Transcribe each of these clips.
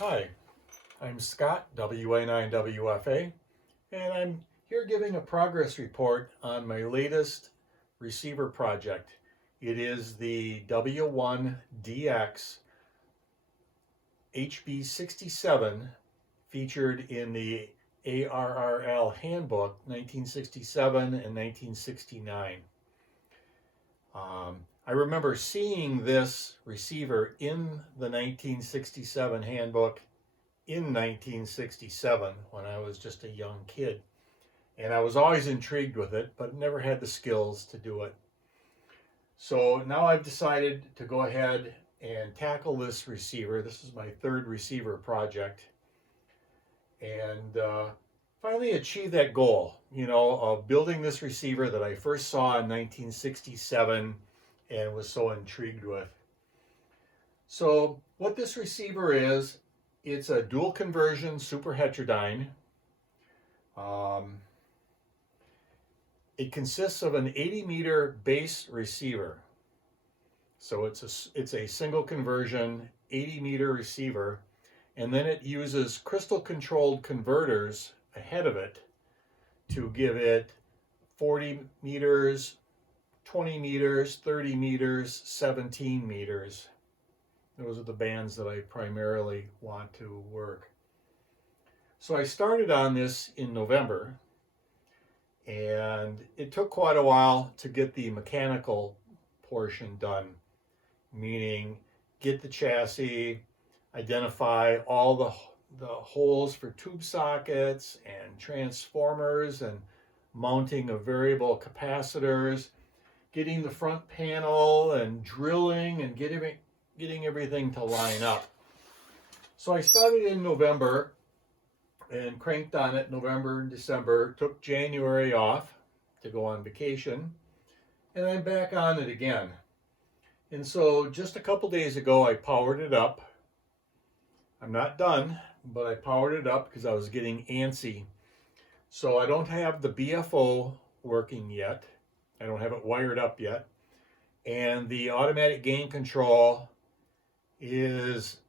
Hi, I'm Scott WA9WFA, and I'm here giving a progress report on my latest receiver project. It is the W1DX HB-67 featured in the ARRL Handbook 1967 and 1969. I remember seeing this receiver in the 1967 handbook in 1967 when I was just a young kid. And I was always intrigued with it, but never had the skills to do it. So now I've decided to go ahead and tackle this receiver. This is my third receiver project. And finally achieve that goal, of building this receiver that I first saw in 1967 and was so intrigued with. So what this receiver is, it's a dual conversion superheterodyne. It consists of an 80-meter base receiver. So it's a single conversion 80-meter receiver, and then it uses crystal controlled converters ahead of it to give it 40 meters, 20 meters, 30 meters, 17 meters. Those are the bands that I primarily want to work. So I started on this in November, and it took quite a while to get the mechanical portion done, meaning get the chassis, identify all the holes for tube sockets and transformers and mounting of variable capacitors, getting the front panel and drilling and getting everything to line up. So I started in November and cranked on it November and December, took January off to go on vacation, and I'm back on it again. And so just a couple days ago, I powered it up. I'm not done, but I powered it up because I was getting antsy. So I don't have the BFO working yet. I don't have it wired up yet. And the automatic gain control is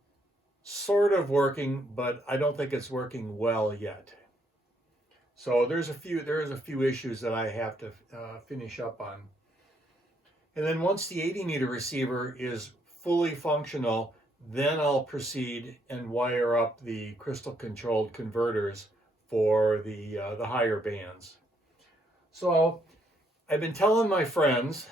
sort of working, but I don't think it's working well yet. So there is a few issues that I have to finish up on. And then once the 80-meter receiver is fully functional, then I'll proceed and wire up the crystal controlled converters for the higher bands. So I've been telling my friends,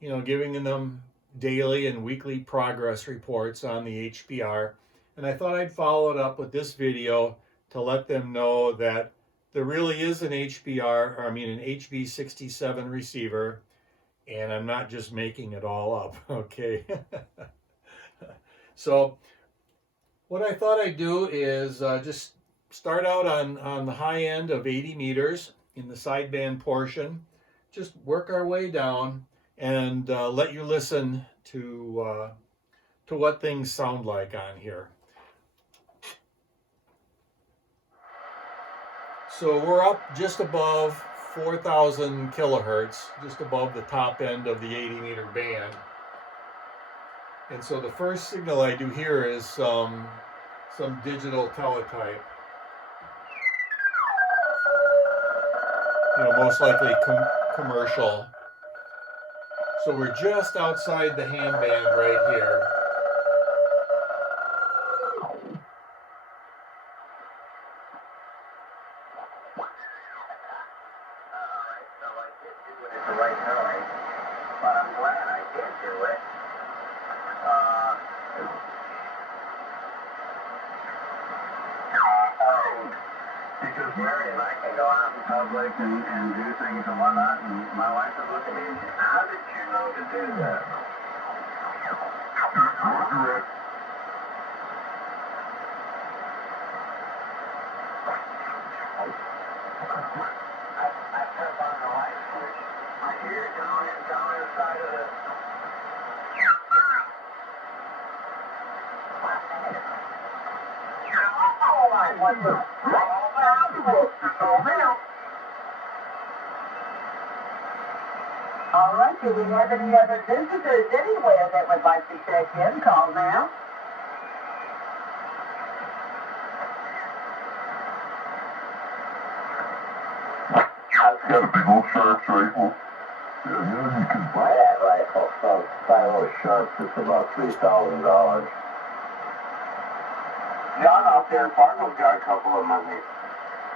giving them daily and weekly progress reports on the HBR, and I thought I'd follow it up with this video to let them know that there really is an an HB-67 receiver, and I'm not just making it all up, okay? So what I thought I'd do is just start out on the high end of 80 meters in the sideband portion, just work our way down, and let you listen to what things sound like on here. So we're up just above 4,000 kilohertz, just above the top end of the 80-meter band. And so the first signal I do here is some digital teletype. Most likely commercial. So we're just outside the ham band right here. Because Mary and I can go out in public and do things and whatnot, and my wife would look at me and say, how did you know to do that? I turned on the light switch. I hear it down inside of the... What's up? All right, do we have any other visitors anywhere that would like to check in? Call now. It's got a big old shark's rifle. Yeah, you can buy that rifle from Silo Sharks. It's about $3,000. John out there in Fargo's got a couple of them, I think.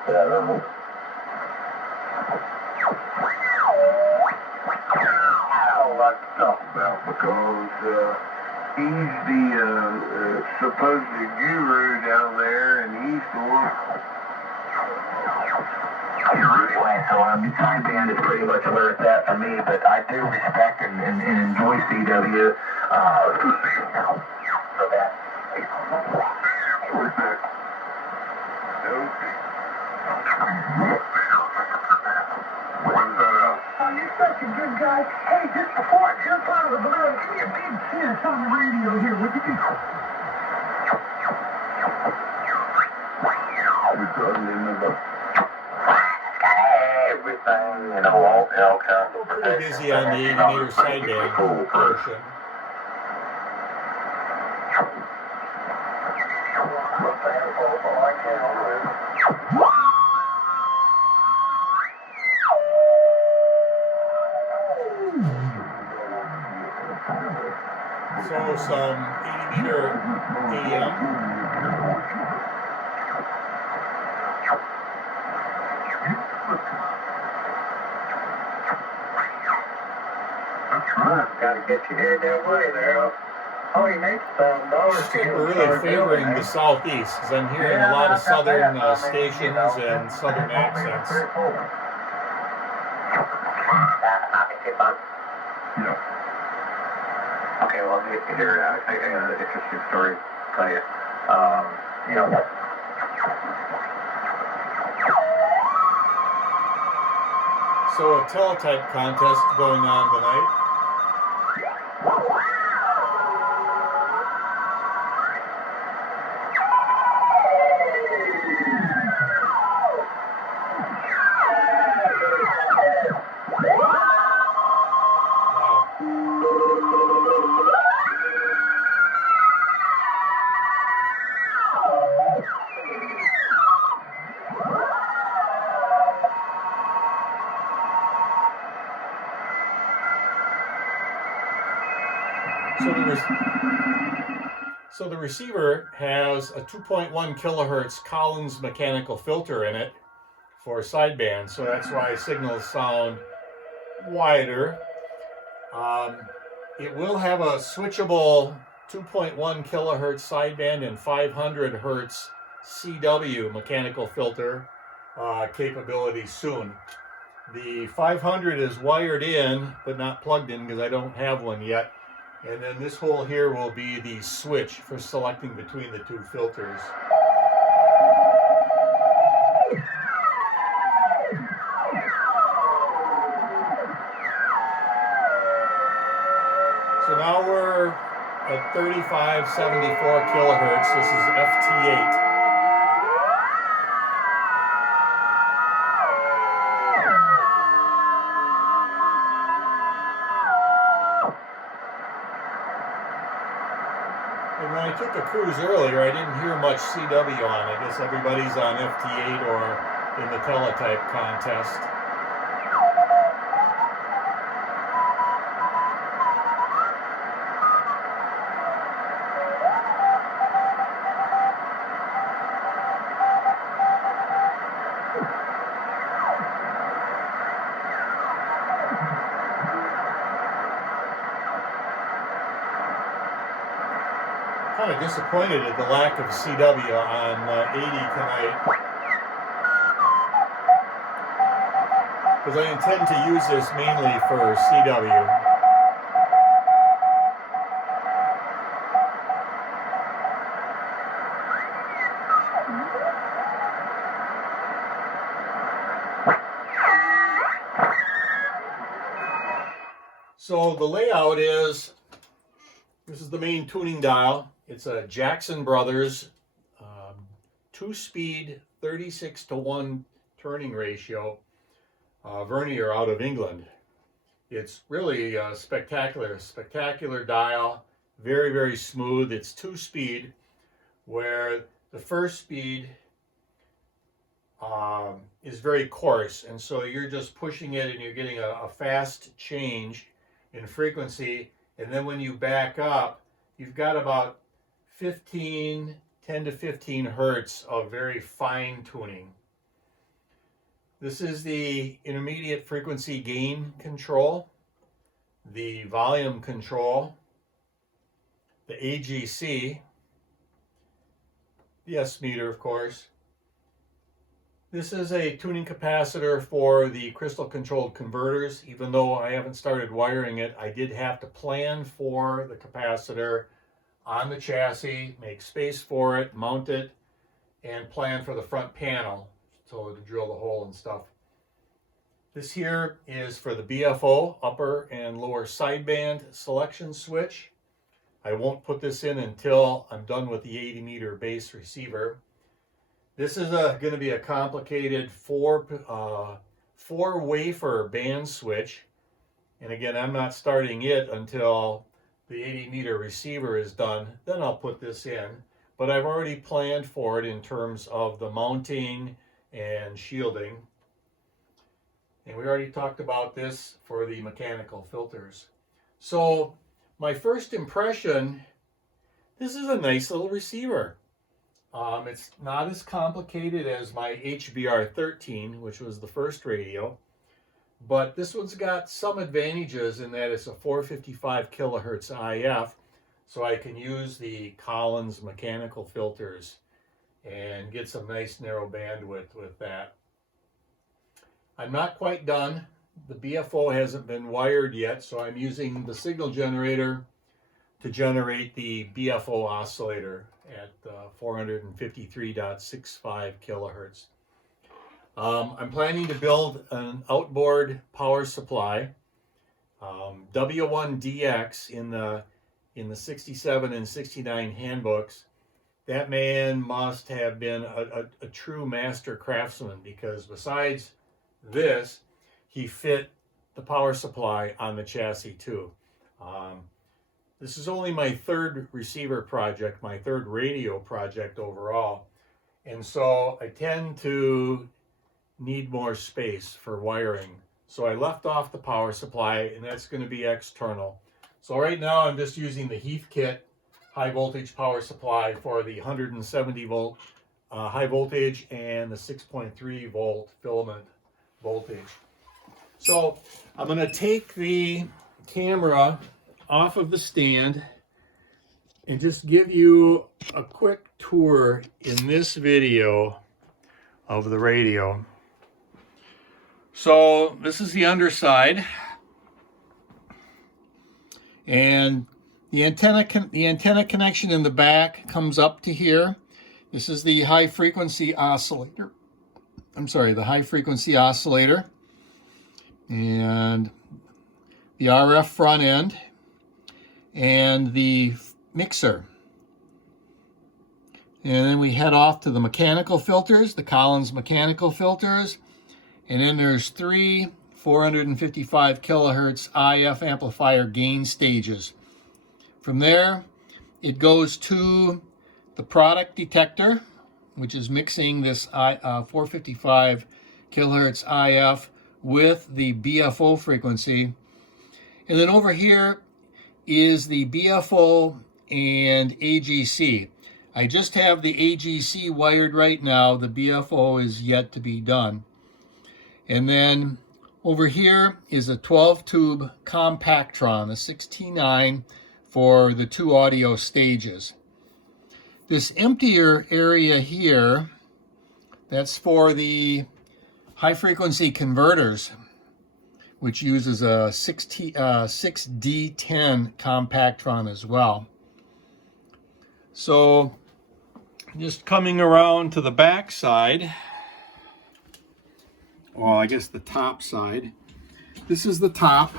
Yeah, I don't know. Let's talk about because he's the supposed guru down there, and he's the one. So sideband is pretty much where it's at for me, but I do respect and enjoy CW for that. Oh, you're such a good guy. Hey, just before I jump out of the balloon, give me a big kiss on the radio here, would you? Everything, you know, all kinds of Pretty busy on the 80-meter sideband portion. So some 80-meter AM. Gotta get you here that way there. Oh, he makes $1,000. We're really favoring the southeast, because I'm hearing a lot of southern stations and southern accents. Yeah. Okay, well, here, I got an interesting story to tell you. You know, So a teletype contest going on tonight. So the receiver has a 2.1 kilohertz Collins mechanical filter in it for sideband, so that's why signals sound wider. It will have a switchable 2.1 kilohertz sideband and 500 hertz CW mechanical filter capability soon. The 500 is wired in, but not plugged in because I don't have one yet. And then this hole here will be the switch for selecting between the two filters. So now we're at 3574 kilohertz. This is FT8. And when I took a cruise earlier, I didn't hear much CW on. I guess everybody's on FT8 or in the teletype contest. Kind of disappointed at the lack of CW on 80 tonight, because I intend to use this mainly for CW. So the layout is, this is the main tuning dial. It's a Jackson Brothers 2-speed 36:1 turning ratio vernier out of England. It's really a spectacular dial, very, very smooth. It's 2-speed, where the first speed is very coarse, and so you're just pushing it and you're getting a fast change in frequency, and then when you back up, you've got about 10 to 15 hertz of very fine tuning. This is the intermediate frequency gain control, the volume control, the AGC, the S meter, of course. This is a tuning capacitor for the crystal controlled converters. Even though I haven't started wiring it, I did have to plan for the capacitor on the chassis, make space for it, mount it, and plan for the front panel, so to drill the hole and stuff. This here is for the BFO, upper and lower sideband selection switch. I won't put this in until I'm done with the 80 meter base receiver. This is going to be a complicated four wafer band switch. And again, I'm not starting it until the 80 meter receiver is done. Then I'll put this in. But I've already planned for it in terms of the mounting and shielding. And we already talked about this for the mechanical filters. So my first impression, this is a nice little receiver. It's not as complicated as my HBR13, which was the first radio, but this one's got some advantages in that it's a 455 kilohertz IF, so I can use the Collins mechanical filters and get some nice narrow bandwidth with that. I'm not quite done. The BFO hasn't been wired yet, so I'm using the signal generator to generate the BFO oscillator at 453.65 kilohertz. I'm planning to build an outboard power supply. W1DX in the 67 and 69 handbooks. That man must have been a true master craftsman, because besides this, he fit the power supply on the chassis too. This is only my third receiver project, my third radio project overall. And so I tend to need more space for wiring. So I left off the power supply, and that's going to be external. So right now I'm just using the Heathkit high voltage power supply for the 170 volt high voltage and the 6.3 volt filament voltage. So I'm going to take the camera off of the stand and just give you a quick tour in this video of the radio. So this is the underside, and the antenna connection in the back comes up to here. This is the high frequency oscillator. The high frequency oscillator, and the RF front end, and the mixer. And then we head off to the mechanical filters, the Collins mechanical filters, and then there's 3 455 kilohertz IF amplifier gain stages. From there, it goes to the product detector, which is mixing this 455 kilohertz IF with the BFO frequency. And then over here is the BFO and AGC. I just have the AGC wired right now. The BFO is yet to be done. And then over here is a 12-tube Compactron, a 6T9 for the 2 audio stages. This emptier area here, that's for the high-frequency converters, which uses a 6D10 Compactron as well. So just coming around to the back side, well, I guess the top side. This is the top.